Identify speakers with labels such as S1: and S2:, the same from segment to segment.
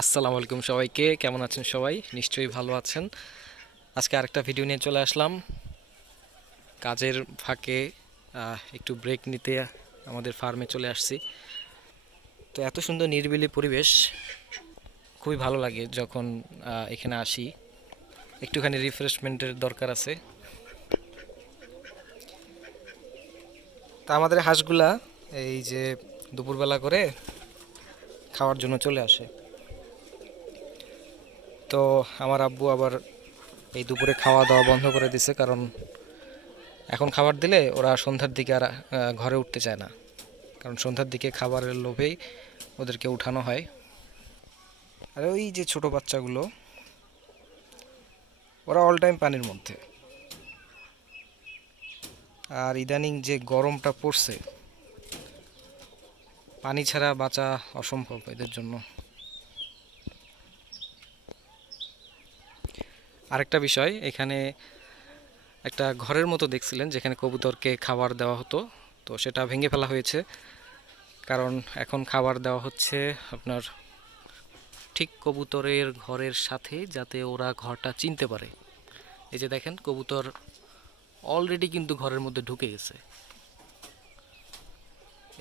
S1: আসসালামু আলাইকুম সবাইকে। কেমন আছেন সবাই? নিশ্চয়ই ভালো আছেন। আজকে আরেকটা ভিডিও নিয়ে চলে আসলাম। কাজের ফাঁকে একটু ব্রেক নিতে আমাদের ফার্মে চলে আসছি। তো এত সুন্দর নিরিবিলি পরিবেশ, খুবই ভালো লাগে যখন এখানে আসি। একটুখানি রিফ্রেশমেন্টের দরকার আছে। তা আমাদের হাঁসগুলা এই যে দুপুরবেলা করে খাওয়ার জন্য চলে আসে। তো আমার আব্বু আবার এই দুপুরে খাওয়া দাওয়া বন্ধ করে দিছে, কারণ এখন খাবার দিলে ওরা সন্ধ্যার দিকে আর ঘরে উঠতে চায় না। কারণ সন্ধ্যার দিকে খাবারের লোভেই ওদেরকে উঠানো হয়। আর ওই যে ছোট বাচ্চাগুলো, ওরা অল টাইম পানির মধ্যে। আর ইদানিং যে গরমটা পড়ছে, পানি ছাড়া বাঁচা অসম্ভব এদের জন্য। আরেকটা বিষয়, এখানে একটা ঘরের মতো দেখছিলেন যেখানে কবুতরকে খাবার দেওয়া হতো। তো সেটা ভেঙে ফেলা হয়েছে। কারণ এখন খাবার দেওয়া হচ্ছে আপনার ঠিক কবুতরের ঘরের সাথে যাতে ওরা ঘরটা চিনতে পারে। এই যে দেখেন, কবুতর অলরেডি কিন্তু ঘরের মধ্যে ঢুকে গেছে।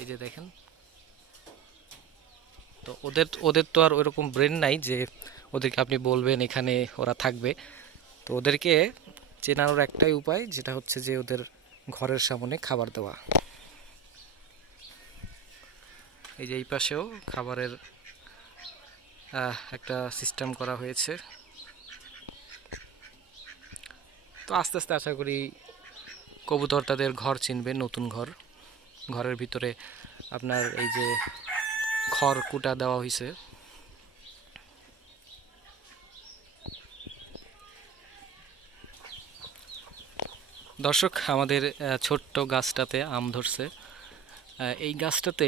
S1: এই যে দেখেন। তো ওদের ওদের তো আর ওইরকম ব্রেন নাই যে ওদেরকে আপনি বলবেন এখানে ওরা থাকবে। তো ওদেরকে চেনানোর একটাই উপায়, যেটা হচ্ছে যে ওদের ঘরের সামনে খাবার দেওয়া। এই যে এই পাশেও খাবারের একটা সিস্টেম করা হয়েছে। তো আস্তে আস্তে আশা করি কবুতর তাদের ঘর চিনবে, নতুন ঘর। ঘরের ভিতরে আপনার এই যে খড় কুটা দেওয়া হয়েছে দর্শক, আমাদের ছোট্ট গাছটাতে আম ধরছে। এই গাছটাতে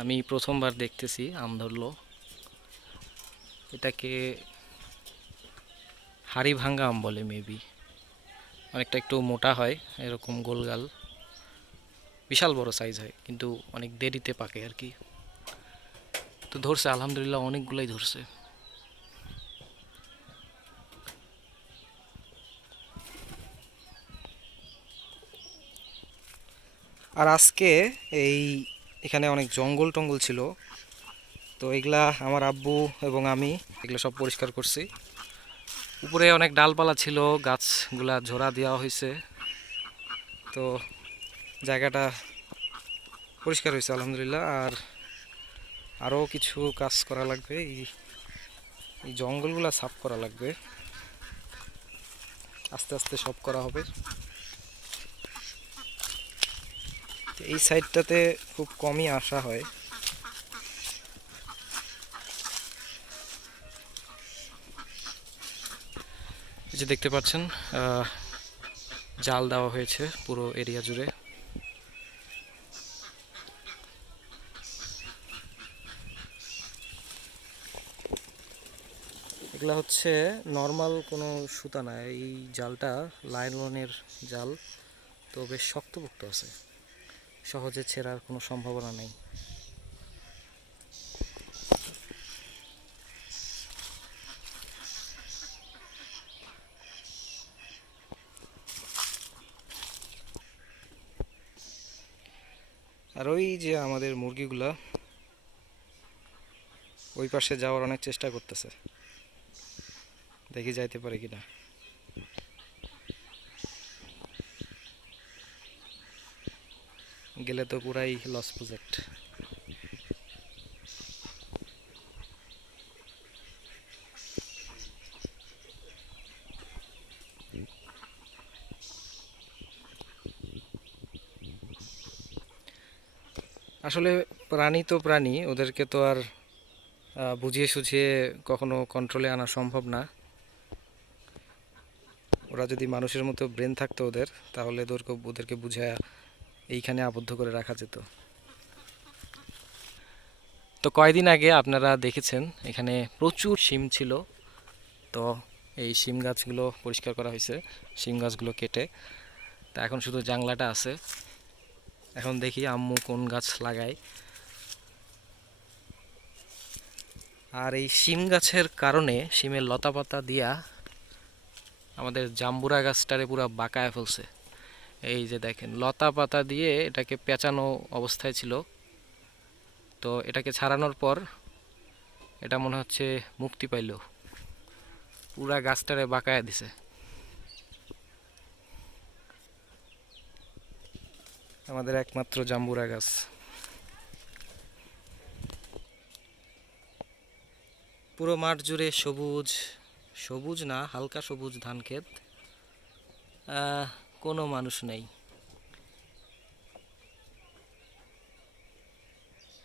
S1: আমি প্রথমবার দেখতেছি আম ধরলো। এটাকে হাড়ি ভাঙ্গা আম বলে মেবি অনেকটা একটু মোটা হয়, এরকম গোলগাল। বিশাল বড় সাইজ হয়, কিন্তু অনেক দেরিতে পাকে আর কি। তো ধরছে, আলহামদুলিল্লাহ অনেকগুলোই ধরছে। আর আজকে এই এখানে অনেক জঙ্গল টঙ্গল ছিল। তো এগুলা আমার আব্বু এবং আমি এগুলো সব পরিষ্কার করছি। উপরে অনেক ডালপালা ছিল, গাছগুলা ঝোড়া দেওয়া হয়েছে। তো জায়গাটা পরিষ্কার হয়েছে, আলহামদুলিল্লাহ। আর আরও কিছু কাজ করা লাগবে, এই এই জঙ্গলগুলা সাফ করা লাগবে। আস্তে আস্তে সব করা হবে তো এই সাইডটাতে খুব কমই আসা হয়। এই যে দেখতে পাচ্ছেন জাল দেওয়া হয়েছে পুরো এরিয়া জুড়ে। এগুলা হচ্ছে নর্মাল কোনো সুতা না, এই জালটা লাইলনের জাল, তো বেশ শক্তপোক্ত আছে। সহজে ছেঁড়ার কোনো সম্ভাবনা নেই। আর ওই যে আমাদের মুরগিগুলা, ওই পাশে যাওয়ার অনেক চেষ্টা করতেছে। দেখি যাইতে পারে কিনা। গেলে তো পুরাই লস প্রজেক্ট আসলে প্রাণী তো প্রাণী, ওদেরকে তো আর বুঝিয়ে সুঝিয়ে কখনো কন্ট্রোলে আনা সম্ভব না। ওরা যদি মানুষের মতো ব্রেন থাকতো ওদের, তাহলে ওদেরকে ওদেরকে বুঝায় এইখানে আবদ্ধ করে রাখা যেত। তো কয়দিন আগে আপনারা দেখেছেন, এখানে প্রচুর শিম ছিল। তো এই শিম গাছগুলো পরিষ্কার করা হয়েছে, শিম গাছগুলো কেটে। তা এখন শুধু জাংলাটা আছে। এখন দেখি আম্মু কোন গাছ লাগায়। আর এই শিম গাছের কারণে শিমের লতা পাতা দিয়া আমাদের জাম্বুরা গাছটারে পুরো বাঁকায় ফেলছে। এই যে দেখেন, লতা পাতা দিয়ে এটাকে পেঁচানো অবস্থায় ছিল। তো এটাকে ছাড়ানোর পর এটা মনে হচ্ছে মুক্তি পাইল। পুরা গাছটারে বাঁকায় দিছে। আমাদের একমাত্র জাম্বুরা গাছ। পুরো মাঠ জুড়ে সবুজ সবুজ না, হালকা সবুজ ধান ক্ষেত কোনো মানুষ নেই।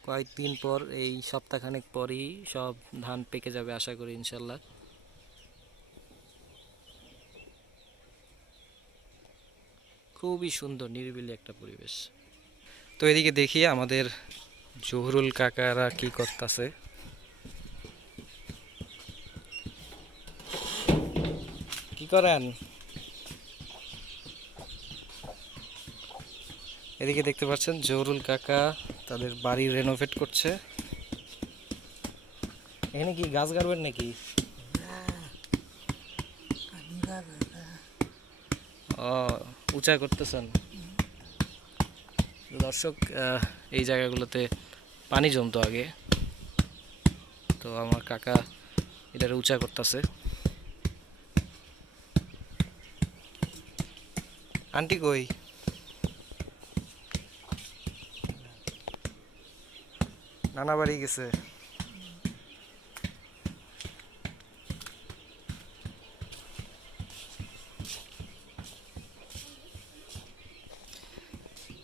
S1: কয়েকদিন পর, এই সপ্তাহখানেক পরই সব ধান পেকে যাবে আশা করি, ইনশাল্লাহ। খুবই সুন্দর, নিরিবিলি একটা পরিবেশ। তো এদিকে দেখি আমাদের জহুরুল কাকারা কি করতেছে। কি করেন? এদিকে দেখতে পাচ্ছেন জহুরুল কাকা তাদের বাড়ি রেনোভেট করছে। এখানে কি গাছ গাড়বেন নাকি? ও উঁচা করতেছেন। দর্শক এই জায়গাগুলোতে পানি জমতো আগে। তো আমার কাকা এটারে উঁচা করতেছে। আন্টি কই? নানা বাড়ি গেছে।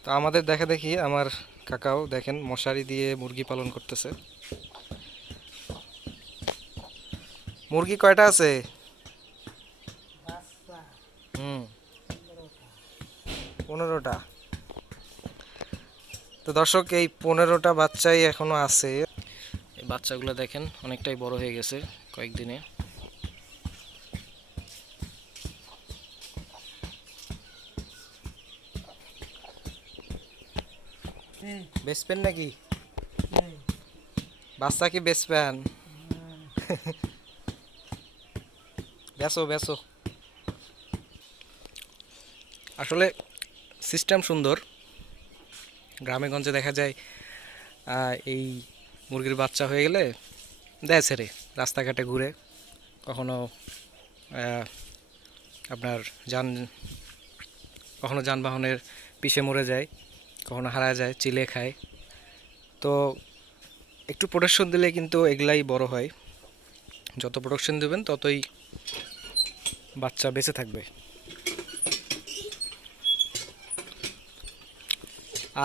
S1: তো আমাদের দেখা দেখি আমার কাকাও দেখেন মশারি দিয়ে মুরগি পালন করতেছে। মুরগি কয়টা আছে? হুম। পনেরোটা। তো দর্শক এই পনেরোটা বাচ্চাই এখনও আছে। এই বাচ্চাগুলো দেখেন অনেকটাই বড় হয়ে গেছে কয়েকদিনে। বেচবেন নাকি? বাচ্চা কি বেচবেন বেচো বেচো আসলে সিস্টেম সুন্দর। গ্রামে গঞ্জে দেখা যায় এই মুরগির বাচ্চা হয়ে গেলে দেয় ছেড়ে, রাস্তাঘাটে ঘুরে। কখনো আপনার যান, কখনো যানবাহনের পিছে মরে যায়, কখনো হারা যায়, চিলে খায়। তো একটু প্রোটেকশন দিলে কিন্তু এগুলাই বড় হয়। যত প্রোটেকশন দেবেন, ততই বাচ্চা বেঁচে থাকবে।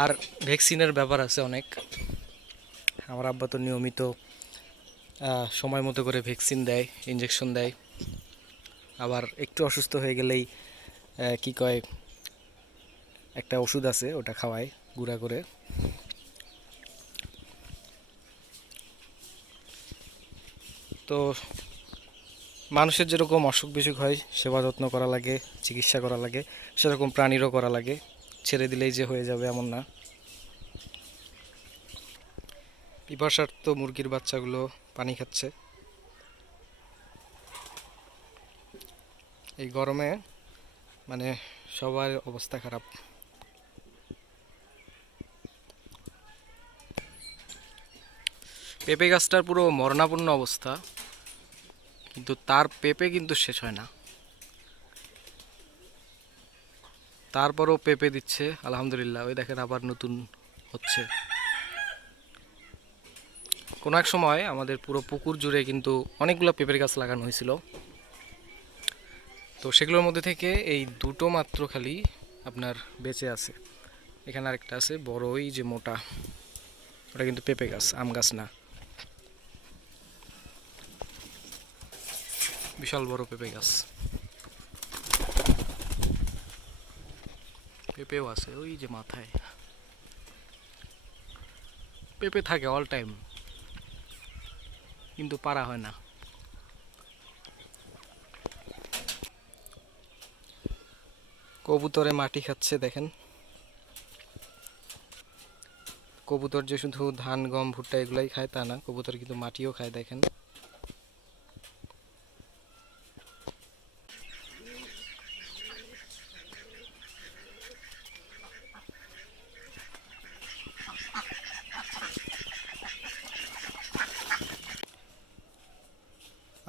S1: আর ভ্যাকসিনের ব্যাপার আছে অনেক। আমার আব্বা তো নিয়মিত সময় মতো করে ভ্যাকসিন দেয় ইঞ্জেকশন দেয়। আবার একটু অসুস্থ হয়ে গেলেই কি কয়, একটা ওষুধ আছে, ওটা খাওয়ায় গুঁড়া করে। তো মানুষের যেরকম অসুখ বিসুখ হয়, সেবা যত্ন করা লাগে, চিকিৎসা করা লাগে, সেরকম প্রাণীরও করা লাগে। ছেড়ে দিলেই যে হয়ে যাবে এমন না। পিপাসার্থ মুরগির বাচ্চাগুলো পানি খাচ্ছে। এই গরমে মানে সবার অবস্থা খারাপ। পেঁপে গাছটার পুরো মরণাপূর্ণ অবস্থা। কিন্তু তার পেঁপে কিন্তু শেষ হয় না। তারপরও পেঁপে দিচ্ছে, আলহামদুলিল্লাহ। ওই দেখেন আবার নতুন হচ্ছে। কোনো এক সময় আমাদের পুরো পুকুর জুড়ে কিন্তু অনেকগুলো পেঁপের গাছ লাগানো হয়েছিল। তো সেগুলোর মধ্যে থেকে এই দুটো মাত্র খালি আপনার বেঁচে আছে। এখানে আরেকটা আছে, বড়ই যে মোটা, ওটা কিন্তু পেঁপে গাছ, আম গাছ না। বিশাল বড় পেঁপে গাছ। পেঁপেও আছে, ওই যে মাথায়। পেঁপে থাকে অল টাইম কিন্তু পারা হয় না। কবুতরে মাটি খাচ্ছে, দেখেন। কবুতর যে শুধু ধান, গম, ভুট্টা এগুলাই খায়, তা না, কবুতর কিন্তু মাটিও খায়, দেখেন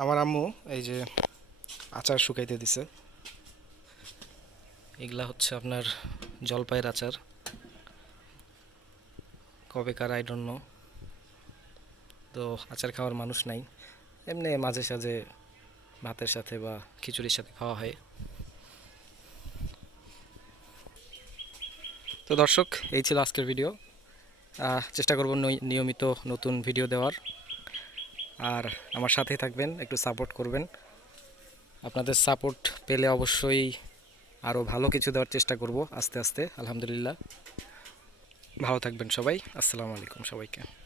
S1: আমার আম্মু এই যে আচার শুকাইতে দিছে। এগুলা হচ্ছে আপনার জলপাইয়ের আচার। কবে কার আই ডোন্ট নো তো আচার খাওয়ার মানুষ নাই। এমনি মাঝে সাঝে ভাতের সাথে বা খিচুড়ির সাথে খাওয়া হয়। তো দর্শক, এই ছিল আজকের ভিডিও। চেষ্টা করব নিয়মিত নতুন ভিডিও দেওয়ার। আর আমার সাথেই থাকবেন, একটু সাপোর্ট করবেন। আপনাদের সাপোর্ট পেলে অবশ্যই আরও ভালো কিছু দেওয়ার চেষ্টা করব আস্তে আস্তে, আলহামদুলিল্লাহ। ভালো থাকবেন সবাই, আসসালামু আলাইকুম সবাইকে।